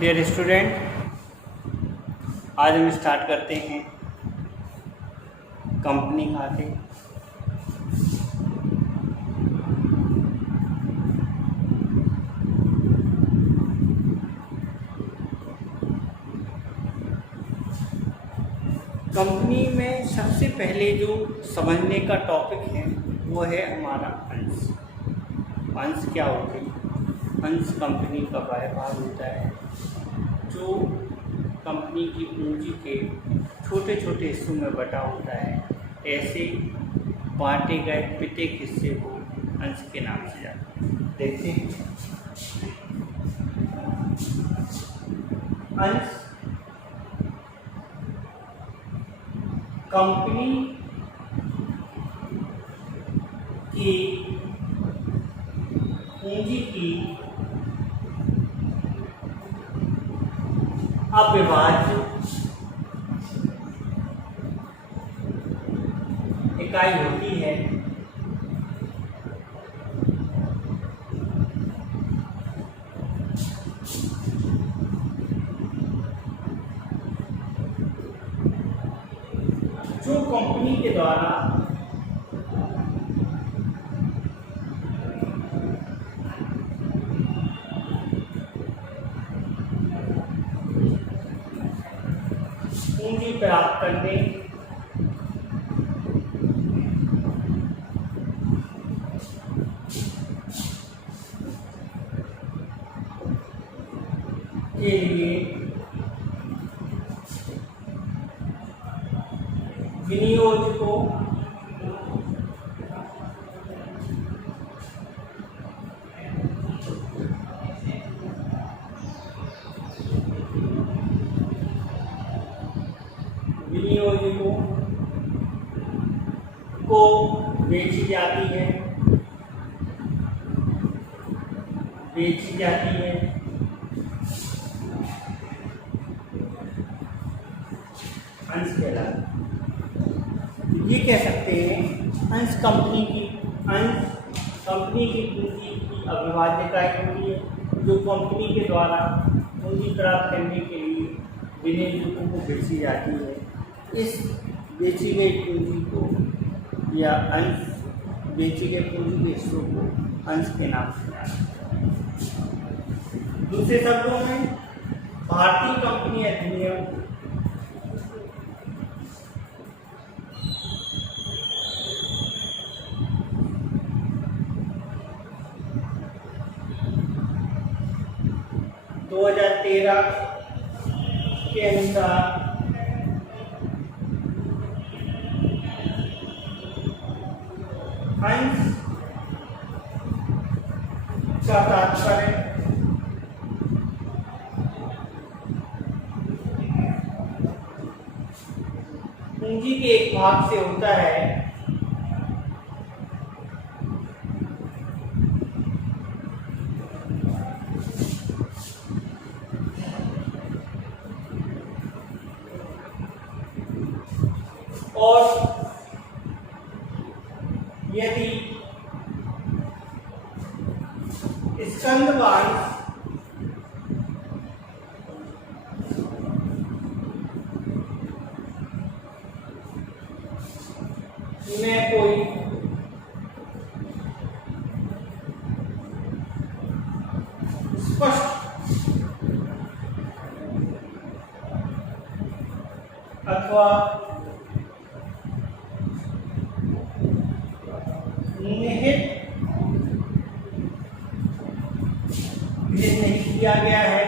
Dear student, आज हम start करते हैं कंपनी खाते। कंपनी में सबसे पहले जो समझने का टॉपिक है वो है हमारा अंश। अंश क्या होते हैं? अंश कंपनी का वह भाग होता है जो कंपनी की पूंजी के छोटे छोटे हिस्सों में बटा होता है। ऐसे बांटे गए प्रत्येक हिस्से को अंश के नाम से जाते हैं। देखते हैं अंश कंपनी की पूंजी की अविभाज्य इकाई होती है। जो कंपनी के द्वारा पूंजी प्राप्त करने के लिए विनियोजकों को बेची जाती है अंश कहलाता है। ये कह सकते हैं अंश कंपनी की पूंजी की अविभाज्य इकाई होती है जो कंपनी के द्वारा पूंजी प्राप्त करने के लिए विनियोजकों को बेची जाती है। इस बेची गई पूंजी को या अंश बेची गई पूंजी के हिस्सों को अंश के नाम से जाना जाता है। दूसरे शब्दों में भारतीय कंपनी अधिनियम 2013 के अनुसार अंश का तात्पर्य पूंजी के एक भाग से होता है और यदि स्कंदवांश में कोई स्पष्ट अथवा निहित भेद नहीं किया गया है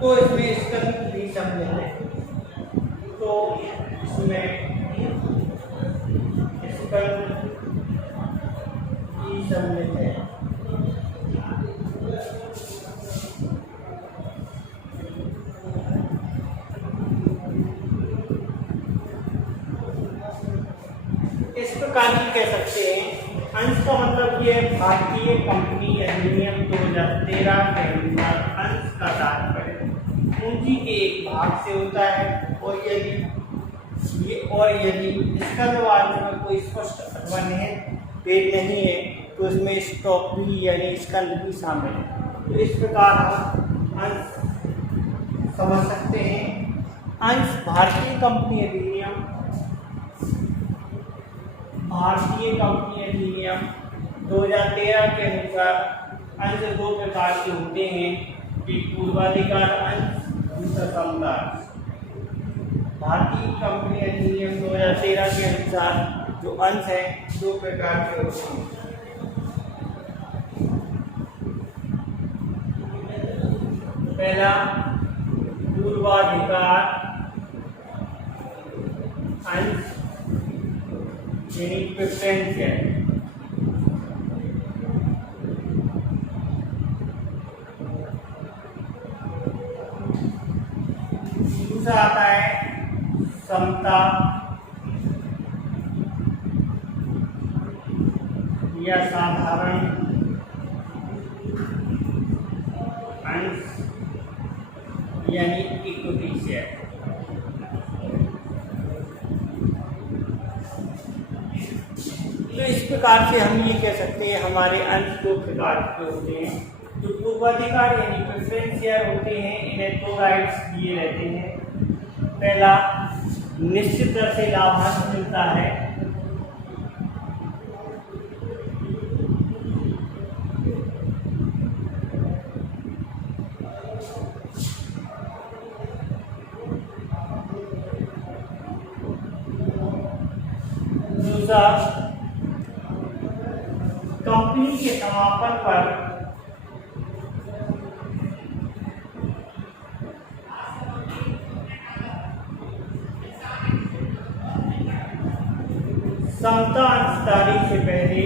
तो इसमें स्कंद नहीं सम्मिलित है। तो इसमें स्कंद ही सम्मिलित है। इस प्रकार की कह सकते हैं अंश का मतलब ये भारतीय कंपनी अधिनियम 2013 के अनुसार अंश का तात्पर्य पूंजी के एक भाग से होता है और यदि स्कंदवाद में कोई स्पष्ट अथवा निहित भेद नहीं है तो इसमें स्टॉक भी यानी स्कंद भी शामिल है। तो इस प्रकार हम अंश समझ सकते हैं। अंश भारतीय कंपनी अधिनियम 2013 के अनुसार अंश दो प्रकार के होते हैं, एक पूर्वाधिकार अंश, दूसरा समता अंश। भारतीय कंपनी अधिनियम 2013 के अनुसार जो अंश है दो प्रकार के होते हैं। पहला पूर्वाधिकार अंश यानी प्रेफरेंस है। दूसरा आता है समता या साधारण अंश यानी इक्विटी शेयर। तो इस प्रकार से हम ये कह सकते हैं हमारे अंश दो प्रकार के होते हैं। जो पूर्वाधिकार यानी प्रेफरेंस शेयर होते हैं, इन्हें दो राइट्स दिए रहते हैं। पहला, निश्चित दर से लाभांश मिलता है। दूसरा, कंपनी के समापन पर समता अंश तारीख से पहले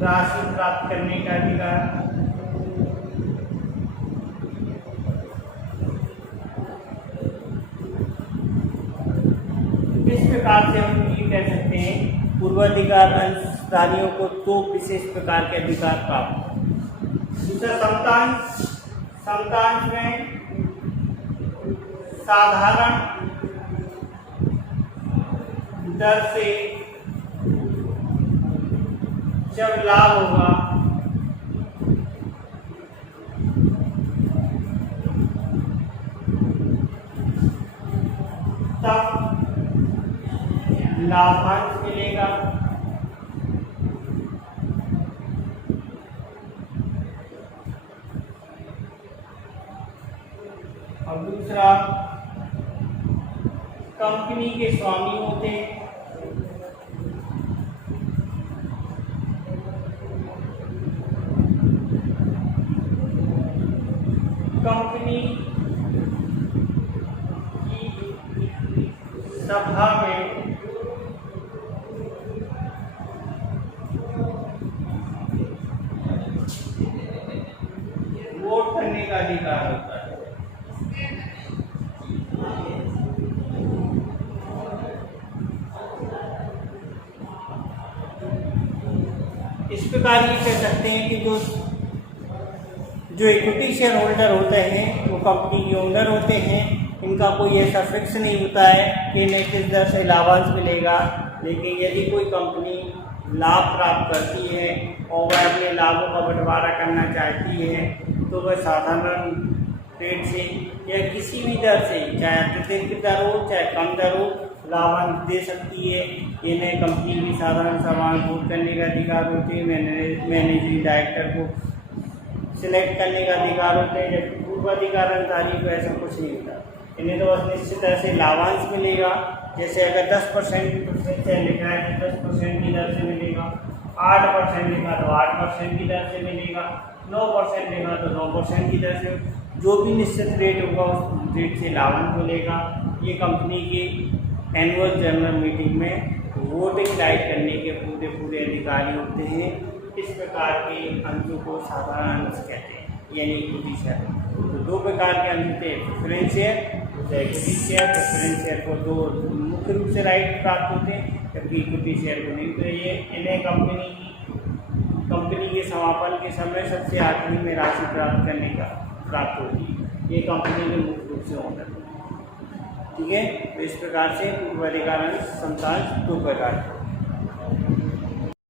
राशि प्राप्त करने का अधिकार। इस प्रकार से हम ये कह सकते हैं पूर्वाधिकार अंशधारियों को दो विशेष प्रकार के अधिकार प्राप्त। दूसरा समतांश में साधारण दर से जब लाभ होगा तब लाभांश मिलेगा। और दूसरा, कंपनी के स्वामी होते हैं। कंपनी की सभा में वोट करने का अधिकार होता है। इस प्रकार ये कह सकते हैं कि जो इक्विटी शेयर होल्डर होते हैं वो कंपनी के ओनर होते हैं। इनका कोई ऐसा फिक्स नहीं होता है कि इन्हें किस दर से लाभांश मिलेगा, लेकिन यदि कोई कंपनी लाभ प्राप्त करती है और वह अपने लाभों का बंटवारा करना चाहती है तो वह साधारण रेट से या किसी भी दर से, चाहे अत्यधिक दर हो चाहे कम दर हो, लाभांश दे सकती है। इन्हें कंपनी की साधारण सभा में वोट करने का अधिकार होते हैं। मैनेजिंग डायरेक्टर को सिलेक्ट करने का अधिकार होते हैं। जबकि पूर्वाधिकार अंशधारी को ऐसा कुछ नहीं होता। इन्हें तो बस निश्चित तरह से लाभांश मिलेगा। जैसे अगर 10% लिखा है तो 10% की दर से मिलेगा, 8% लिखा तो 8% की दर से मिलेगा, 9% लिखा तो 9% की दर से, जो भी निश्चित रेट होगा उस रेट से लाभांश मिलेगा। ये कंपनी की एनुअल जनरल मीटिंग में वोटिंग राइट करने के पूरे अधिकारी होते हैं। इस प्रकार के अंशों को साधारण अंश कहते हैं, यानी इक्विटी शेयर। तो दो प्रकार के अंश होते हैं, प्रेफरेंस शेयर, या इक्विटी शेयर। प्रेफरेंस शेयर को दो मुख्य रूप से राइट प्राप्त होते हैं, जबकि इक्विटी शेयर को नहीं। तो ये इन्हें कंपनी के समापन के समय सबसे आखिरी में राशि प्राप्त होती है। ये कंपनी के मुख्य रूप से ओनर। ठीक है, तो इस प्रकार से पूर्वाधिकार अंश समतांश दो प्रकार